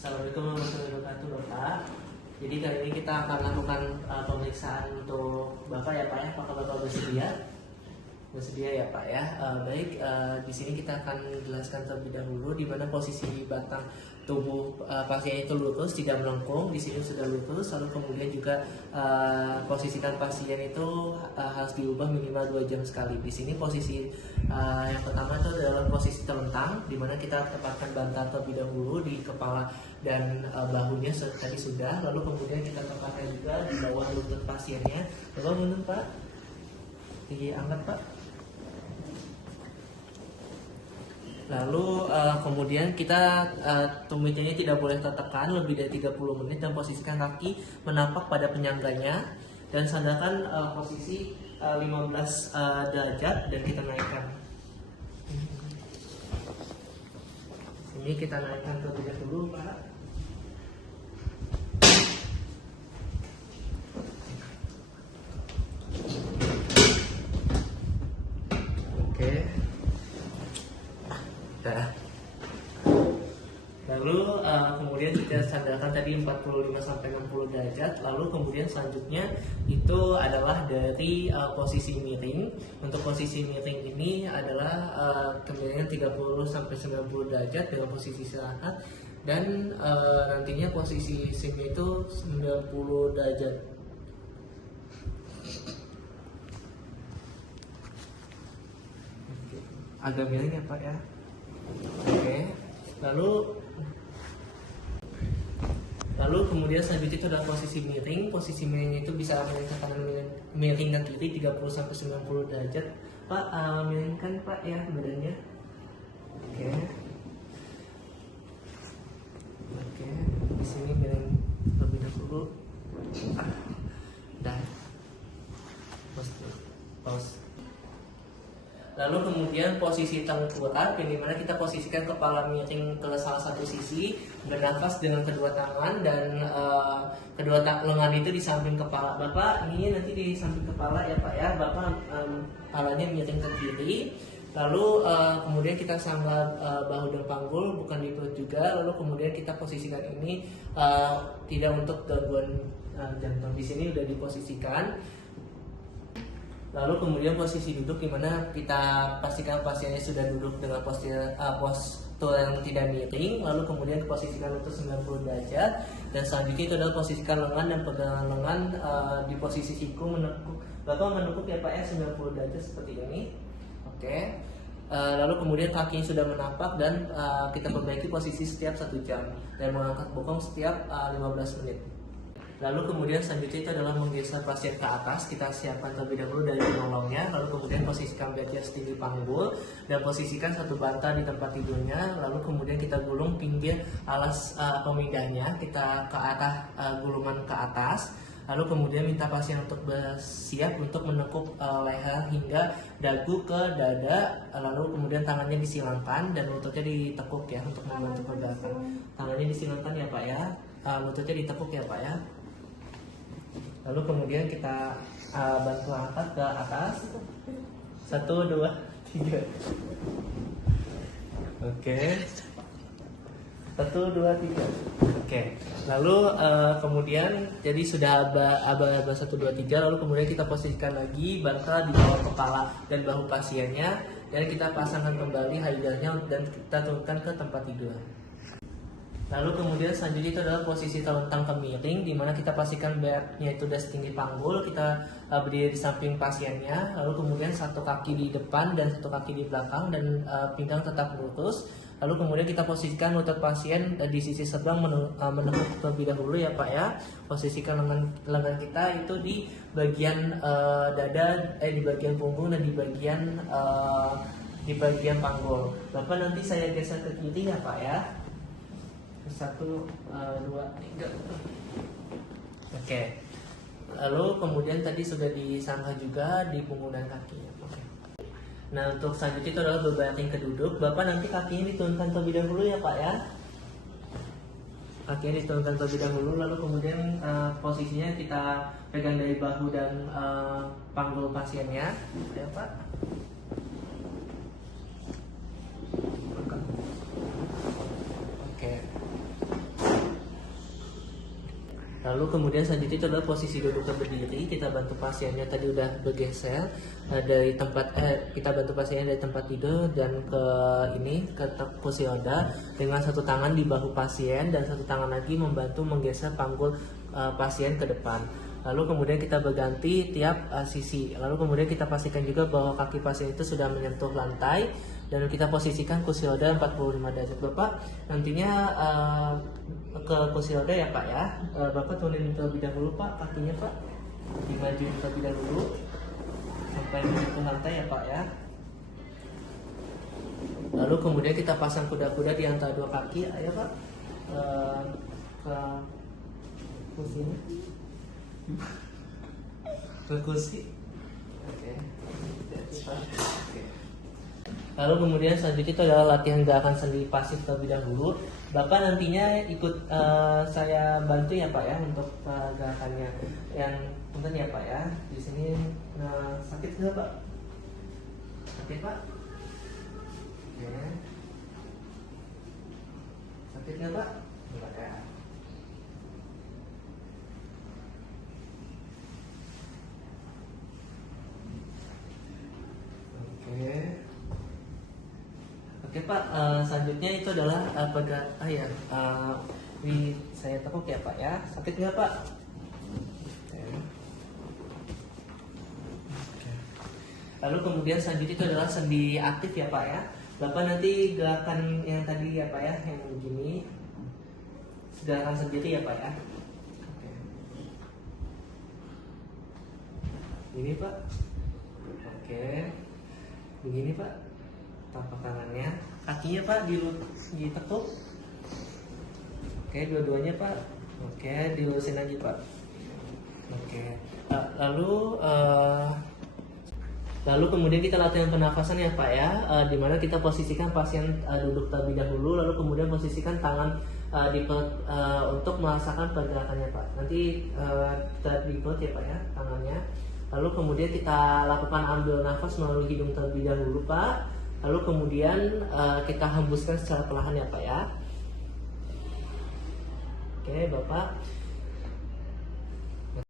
Assalamualaikum warahmatullahi wabarakatuh, Bapak. Jadi kali ini kita akan lakukan pemeriksaan untuk Bapak ya Pak ya. Apakah Bapak bersedia? Bersedia ya Pak ya. Baik, di sini kita akan jelaskan terlebih dahulu di mana posisi batang tubuh pasien itu lurus, tidak melengkung. Di sini sudah lurus. Lalu kemudian juga posisikan pasien itu harus diubah minimal 2 jam sekali. Di sini posisi yang pertama itu adalah posisi terlentang, di mana kita tempatkan bantal terlebih dahulu di kepala dan bahunya tadi sudah. Lalu kemudian kita tempatkan juga di bawah lutut pasiennya. Bapak mundur Pak. Diangkat Pak. Lalu kemudian kita tumitnya tidak boleh tertekan lebih dari 30 menit dan posisikan kaki menapak pada penyangganya dan sandarkan posisi 15 derajat dan kita naikkan. Ini kita naikkan terlebih dahulu Pak. Oke. Nah. Lalu kemudian kita sandarkan tadi 45-60 derajat. Lalu kemudian selanjutnya itu adalah dari posisi miring. Untuk posisi miring ini adalah kemiringan 30-90 derajat dengan posisi istirahat. Dan nantinya posisi sini itu 90 derajat. Agak miring ya Pak ya. Oke, lalu kemudian selanjutnya itu adalah posisi miring. Posisi miring itu bisa miring ke kanan, miring ke kiri 30-90 derajat. Pak, miringkan Pak ya badannya. Oke, di sini miring lebih dahulu. Dah, pause. Lalu kemudian posisi tengkurap, yang dimana kita posisikan kepala miring ke salah satu sisi, bernafas dengan kedua tangan dan kedua lengan itu di samping kepala. Bapak ini nanti di samping kepala ya Pak ya. Bapak kepalanya miring ke kiri. Lalu kemudian kita sanggah bahu dan panggul, bukan di perut juga. Lalu kemudian kita posisikan ini tidak untuk gangguan jantung. Di sini sudah diposisikan. Lalu kemudian posisi duduk, di mana kita pastikan pasiennya sudah duduk dengan postur yang tidak miring. Lalu kemudian posisikan lutut 90 derajat. Dan selanjutnya itu adalah posisikan lengan dan pegangan lengan di posisi siku menekuk. Bapak menekuk ya Pak ya 90 derajat seperti ini. Oke. Lalu kemudian kakinya sudah menapak dan kita perbaiki posisi setiap 1 jam dan mengangkat bokong setiap 15 menit. Lalu kemudian selanjutnya itu adalah menggeser pasien ke atas. Kita siapkan terlebih dahulu dari penolongnya. Lalu kemudian posisikan betis setinggi panggul dan posisikan satu bantal di tempat tidurnya. Lalu kemudian kita gulung pinggir alas pemindahnya. Kita ke arah gulungan ke atas. Lalu kemudian minta pasien untuk bersiap untuk menekuk leher hingga dagu ke dada. Lalu kemudian tangannya disilangkan dan lututnya ditekuk ya untuk membantu pergerakan. Tangannya disilangkan ya Pak ya. Lututnya ditekuk ya Pak ya. Lalu kemudian kita bantu angkat ke atas. 1, 2, 3. Oke. 1, 2, 3. Oke. Lalu kemudian jadi sudah aba 1, 2, 3. Lalu kemudian kita posisikan lagi bantal di bawah kepala dan bahu pasiennya dan kita pasangkan kembali hidernya dan kita turunkan ke tempat tidur. Lalu kemudian selanjutnya itu adalah posisi telentang ke miring, di mana kita pastikan backnya itu sudah setinggi panggul. Kita berdiri di samping pasiennya. Lalu kemudian satu kaki di depan dan satu kaki di belakang dan pinggang tetap lurus. Lalu kemudian kita posisikan lutut pasien di sisi seberang menekuk terlebih dahulu ya Pak ya. Posisikan lengan kita itu di bagian dada, di bagian punggung dan di bagian panggul. Bapak nanti saya geser ke kiri ya Pak ya. 1, 2, 3. Oke. Lalu kemudian tadi sudah disangka juga di punggung dan kaki. Oke. Nah untuk selanjutnya itu adalah berbaring ke duduk. Bapak nanti kakinya diturunkan terlebih dahulu ya Pak ya. Kakinya diturunkan terlebih dahulu. Lalu kemudian posisinya kita pegang dari bahu dan panggul pasiennya ya Pak. Oke. Lalu kemudian selanjutnya itu adalah posisi duduk berdiri. Kita bantu pasiennya tadi udah bergeser dari tempat kita bantu pasiennya dari tempat tidur dan ke kursi roda dengan satu tangan di bahu pasien dan satu tangan lagi membantu menggeser panggul pasien ke depan. Lalu kemudian kita berganti tiap sisi. Lalu kemudian kita pastikan juga bahwa kaki pasien itu sudah menyentuh lantai dan kita posisikan kursi roda 45 derajat. Bapak nantinya ke kursi roda ya Pak ya. Bapak turunin terlebih dahulu Pak kakinya Pak. Dimajuin terlebih dahulu sampai menyentuh lantai ya Pak ya. Lalu kemudian kita pasang kuda-kuda di antara dua kaki. Ayo Pak ke kursi ini. Ke kursi. Oke. Oke. Lalu kemudian selanjutnya itu adalah latihan gerakan sendi pasif terlebih dahulu. Bapak nantinya ikut saya bantu ya Pak ya untuk gerakannya. Yang punten ya Pak ya. Di sini sakit nggak Pak? Sakit Pak? Oke. Sakit nggak Pak? Enggak ya. Oke. Oke Pak, selanjutnya itu adalah ini saya tekuk ya Pak ya. Sakit nggak Pak? Oke. Lalu kemudian selanjutnya itu adalah sendi aktif ya Pak ya. Bapak nanti gerakan yang tadi ya Pak ya, yang begini gerakan sendiri ya Pak ya. Oke. Ini Pak. Oke. Begini Pak. Tapak tangannya, kakinya Pak ditekuk. Oke, dua-duanya Pak. Oke, dilurusin aja Pak. Oke. Lalu kemudian kita latihan pernafasan ya Pak ya, dimana kita posisikan pasien duduk terlebih dahulu, lalu kemudian posisikan tangan di perut untuk merasakan pergerakannya Pak. Nanti kita di perut ya Pak ya tangannya. Lalu kemudian kita lakukan ambil nafas melalui hidung terlebih dahulu Pak. Lalu kemudian kita hembuskan secara perlahan ya Pak ya. Oke Bapak.